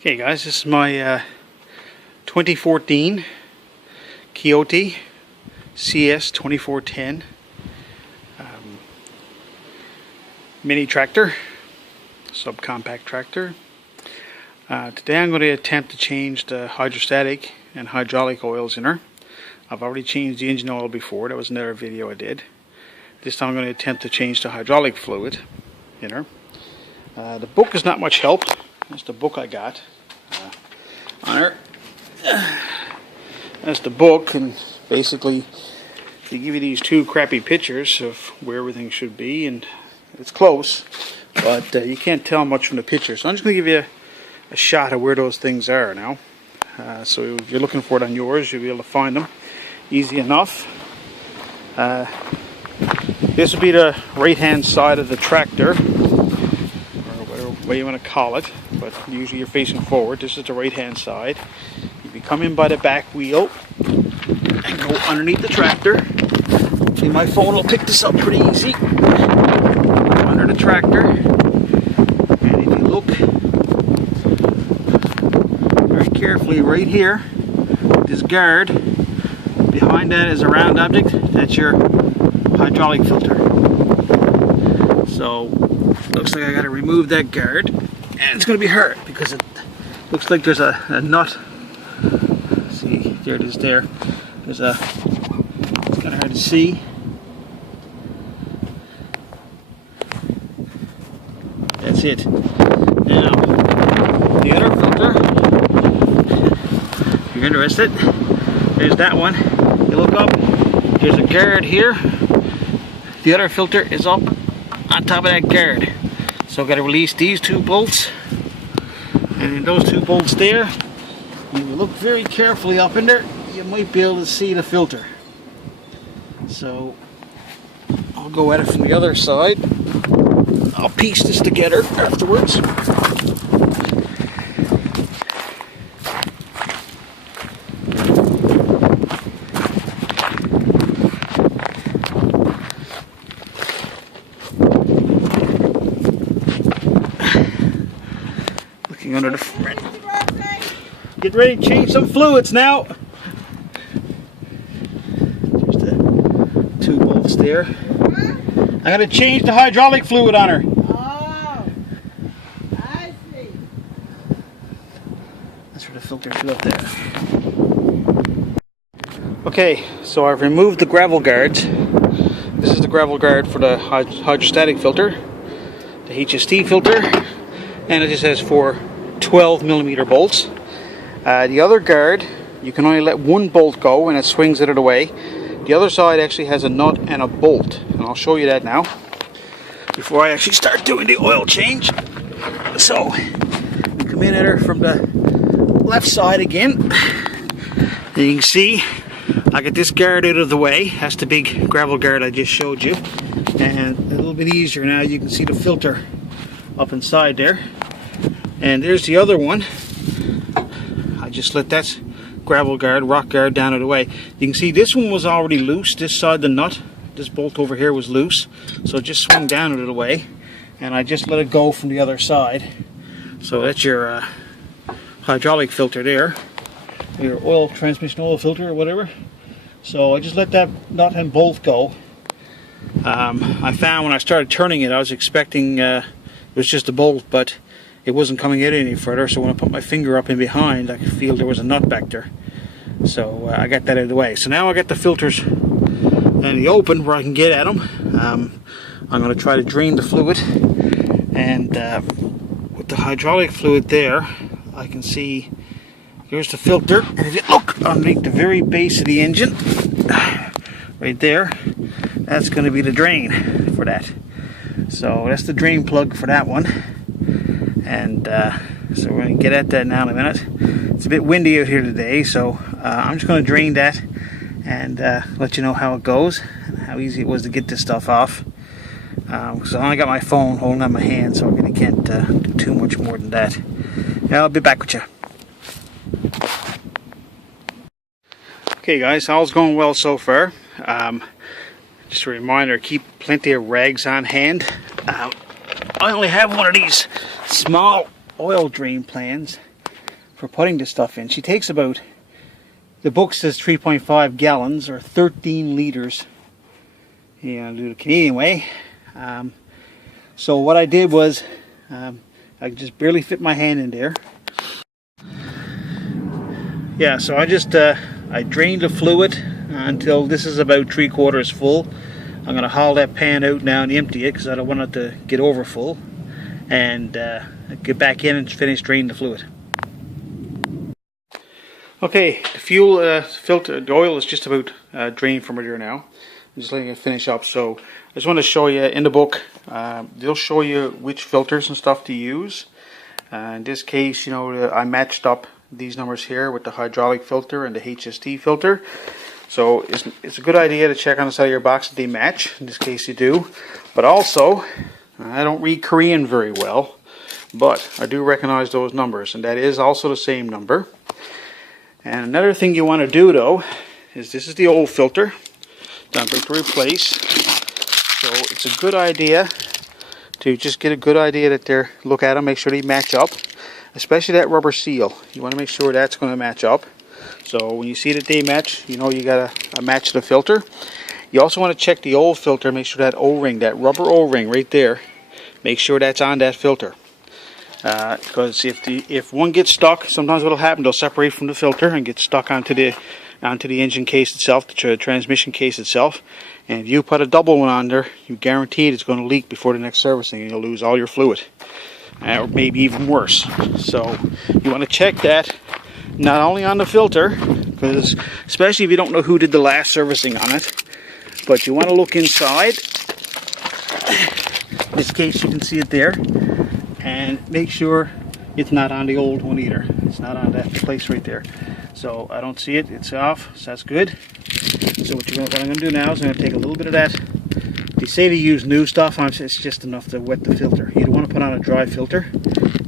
Okay guys, this is my 2014 Kioti CS2410 mini tractor, subcompact tractor. Today I'm going to attempt to change the hydrostatic and hydraulic oils in her. I've already changed the engine oil before. That was another video I did. This time I'm going to attempt to change the hydraulic fluid in her. The book is not much help. That's the book I got on her. That's the book, and basically they give you these two crappy pictures of where everything should be, and it's close, but you can't tell much from the pictures. So I'm just going to give you a shot of where those things are now. So if you're looking for it on yours, you'll be able to find them easy enough. This would be the right hand side of the tractor, what you want to call it, but usually you're facing forward. This is the right hand side. You'd be coming by the back wheel and go underneath the tractor. See, my phone will pick this up pretty easy. Under the tractor, and if you look very carefully right here, this guard, behind that is a round object. That's your hydraulic filter. So looks like I got to remove that guard, and it's going to be hard because it looks like there's a nut. See, there it is. There's a. It's kind of hard to see. That's it. Now the other filter, if you're interested, there's that one. You look up. There's a guard here. The other filter is up on top of that guard. So I've got to release these two bolts, and in those two bolts there, when you look very carefully up in there, you might be able to see the filter. So I'll go at it from the other side. I'll piece this together afterwards. Under the front. Get ready to change some fluids now. There's the two bolts there. I'm going to change the hydraulic fluid on her. Oh, I see. That's where the filter is up there. Okay, so I've removed the gravel guards. This is the gravel guard for the hydrostatic filter, the HST filter, and it just has 4 12mm bolts. The other guard, you can only let one bolt go and it swings it away. The other side actually has a nut and a bolt, and I'll show you that now before I actually start doing the oil change. So we come in at her from the left side again, and you can see I got this guard out of the way. That's the big gravel guard I just showed you, and a little bit easier now. You can see the filter up inside there. And there's the other one. I just let that gravel guard, rock guard down out of the way. You can see this one was already loose. This side, the nut, this bolt over here was loose. So it just swung down out of the way. And I just let it go from the other side. So that's your hydraulic filter there. Your oil, transmission oil filter or whatever. So I just let that nut and bolt go. I found when I started turning it, I was expecting it was just a bolt, but it wasn't coming out any further, so when I put my finger up in behind, I could feel there was a nut back there. So I got that out of the way. So now I got the filters in the open where I can get at them. I'm going to try to drain the fluid, and with the hydraulic fluid there, I can see here's the filter, and if you look underneath the very base of the engine, right there, that's going to be the drain for that. So that's the drain plug for that one. And so we're going to get at that now in a minute. It's a bit windy out here today, so I'm just going to drain that and let you know how it goes and how easy it was to get this stuff off. So I only got my phone holding on my hand, so I really can't do too much more than that. Yeah, I'll be back with you. Okay guys, all's going well so far. Just a reminder, keep plenty of rags on hand. I only have one of these small oil drain plans, for putting this stuff in. She takes about, the book says 3.5 gallons or 13 liters. Yeah, I'll do the Canadian way. So what I did was, I just barely fit my hand in there. Yeah, so I drained the fluid until this is about 3/4 full. I'm going to haul that pan out now and empty it because I don't want it to get over full. And get back in and finish draining the fluid. Okay, the fuel filter, the oil is just about drained from here now. I'm just letting it finish up. So I just want to show you in the book, they'll show you which filters and stuff to use. In this case, you know, I matched up these numbers here with the hydraulic filter and the HST filter. So it's a good idea to check on the side of your box that they match. In this case you do. But also, I don't read Korean very well, but I do recognize those numbers, and that is also the same number. And another thing you want to do though, is this is the old filter that I'm going to replace. So it's a good idea to just get a good idea that they're, look at them, make sure they match up. Especially that rubber seal. You want to make sure that's going to match up. So when you see that they match, you know you got to match the filter. You also want to check the old filter, make sure that O-ring, that rubber O-ring right there, make sure that's on that filter. Because if one gets stuck, sometimes what will happen, they'll separate from the filter and get stuck onto the engine case itself, the transmission case itself. And if you put a double one on there, you guaranteed it's going to leak before the next servicing and you'll lose all your fluid. Or maybe even worse. So you want to check that not only on the filter, because especially if you don't know who did the last servicing on it, but you want to look inside. In this case you can see it there, and make sure it's not on the old one either. It's not on that place right there. So I don't see it, it's off, so that's good. So what I'm going to do now is I'm going to take a little bit of that. They say to use new stuff, it's just enough to wet the filter. You don't want to put on a dry filter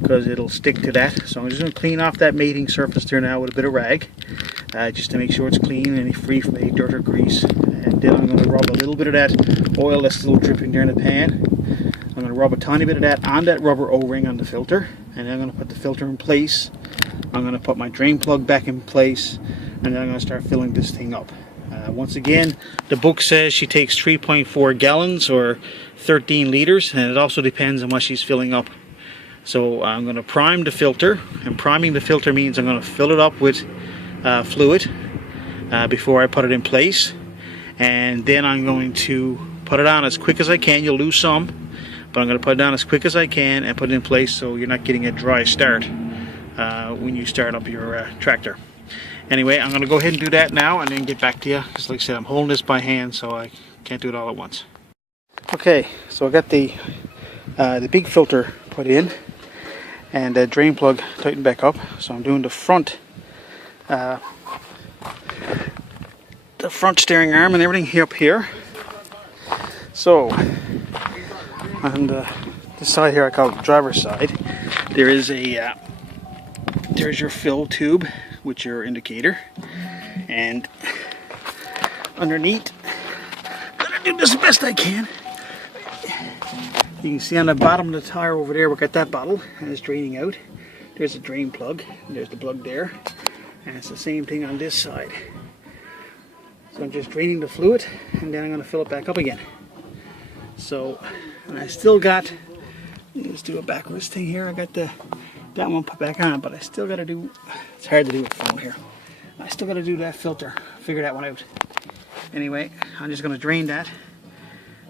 because it'll stick to that. So I'm just going to clean off that mating surface there now with a bit of rag, just to make sure it's clean and free from any dirt or grease. And then I'm going to rub a little bit of that oil that's still dripping there in the pan. I'm going to rub a tiny bit of that on that rubber O-ring on the filter, and then I'm going to put the filter in place. I'm going to put my drain plug back in place, and then I'm going to start filling this thing up. Once again, the book says she takes 3.4 gallons or 13 liters, and it also depends on what she's filling up. So I'm going to prime the filter, and priming the filter means I'm going to fill it up with fluid before I put it in place, and then I'm going to put it on as quick as I can. You'll lose some, but I'm going to put it on as quick as I can and put it in place so you're not getting a dry start when you start up your tractor. Anyway, I'm going to go ahead and do that now and then get back to you. Because like I said, I'm holding this by hand, so I can't do it all at once. Okay, so I got the big filter put in and the drain plug tightened back up. So I'm doing the front steering arm and everything up here. So on this side here, I call it the driver's side, there is a there's your fill tube with your indicator, and underneath, I'm gonna do this the best I can. You can see on the bottom of the tire over there, we got that bottle and it's draining out. There's a drain plug, and there's the plug there, and it's the same thing on this side. So I'm just draining the fluid, and then I'm gonna fill it back up again. So, and I still got, let's do a backwards thing here. I got that one put back on, but I still got to do, it's hard to do with phone here. I still got to do that filter, figure that one out. Anyway, I'm just going to drain that,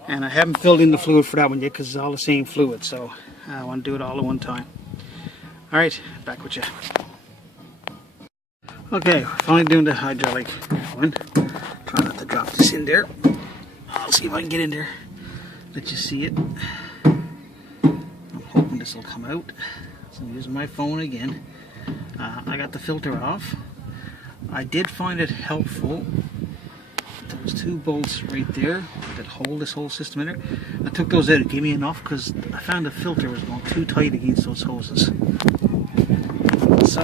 and I haven't filled in the fluid for that one yet because it's all the same fluid, so I want to do it all at one time. Alright, back with you. Okay, finally doing the hydraulic one. Try not to drop this in there. I'll see if I can get in there, let you see it. I'm hoping this will come out. So I'm using my phone again. I got the filter off. I did find it helpful. Those two bolts right there that hold this whole system in there. I took those out. It gave me enough because I found the filter was going too tight against those hoses. So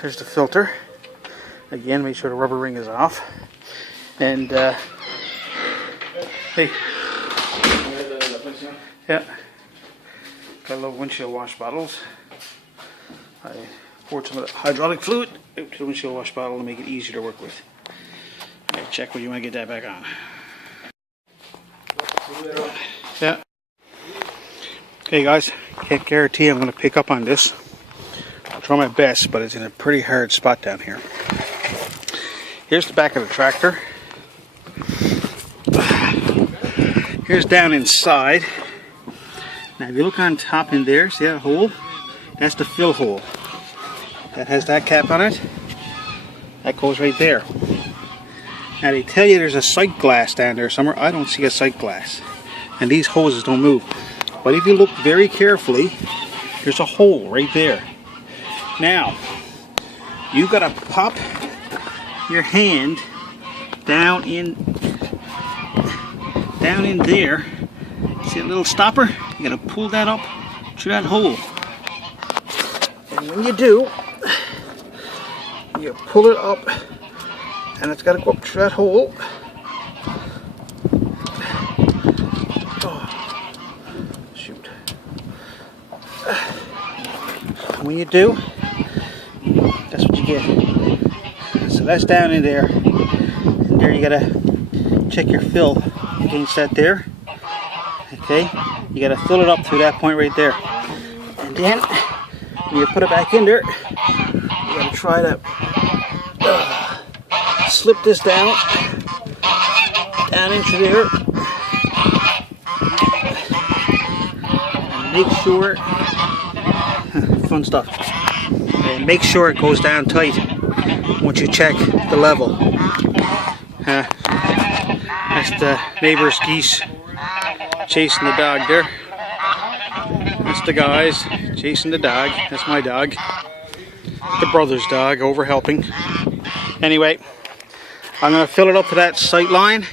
there's the filter. Again, make sure the rubber ring is off. And Hey. Yeah. Got a little windshield wash bottles. I poured some of the hydraulic fluid out to the windshield wash bottle to make it easier to work with. Right, check when you want to get that back on. Yeah. Okay guys, can't guarantee I'm going to pick up on this. I'll try my best, but it's in a pretty hard spot down here. Here's the back of the tractor. Here's down inside. Now if you look on top in there, see that hole? That's the fill hole. That has that cap on it. That goes right there. Now they tell you there's a sight glass down there somewhere. I don't see a sight glass. And these hoses don't move. But if you look very carefully, there's a hole right there. Now, you gotta pop your hand down in there. See that little stopper? You gotta pull that up through that hole. And when you do, you pull it up, and it's gotta go up through that hole. Oh, shoot. And when you do, that's what you get. So that's down in there. And there you gotta check your fill against that there. Okay, you gotta fill it up through that point right there. And then when you put it back in there, you gotta try to slip this down into there. And make sure, fun stuff. And make sure it goes down tight once you check the level. That's the neighbor's geese chasing the dog there. That's the guys chasing the dog. That's my dog. The brother's dog over helping. Anyway, I'm going to fill it up to that sight line.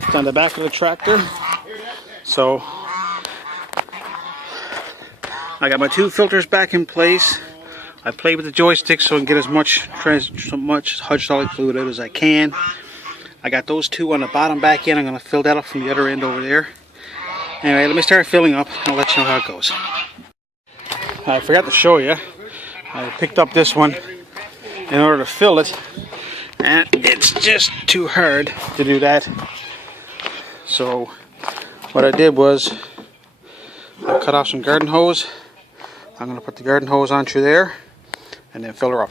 It's on the back of the tractor. So I got my two filters back in place. I played with the joystick so I can get as much hydraulic fluid out as I can. I got those two on the bottom back in. I'm going to fill that up from the other end over there. Anyway, let me start filling up and I'll let you know how it goes. I forgot to show you. I picked up this one in order to fill it, and it's just too hard to do that. So what I did was I cut off some garden hose. I'm going to put the garden hose on through there and then fill her up.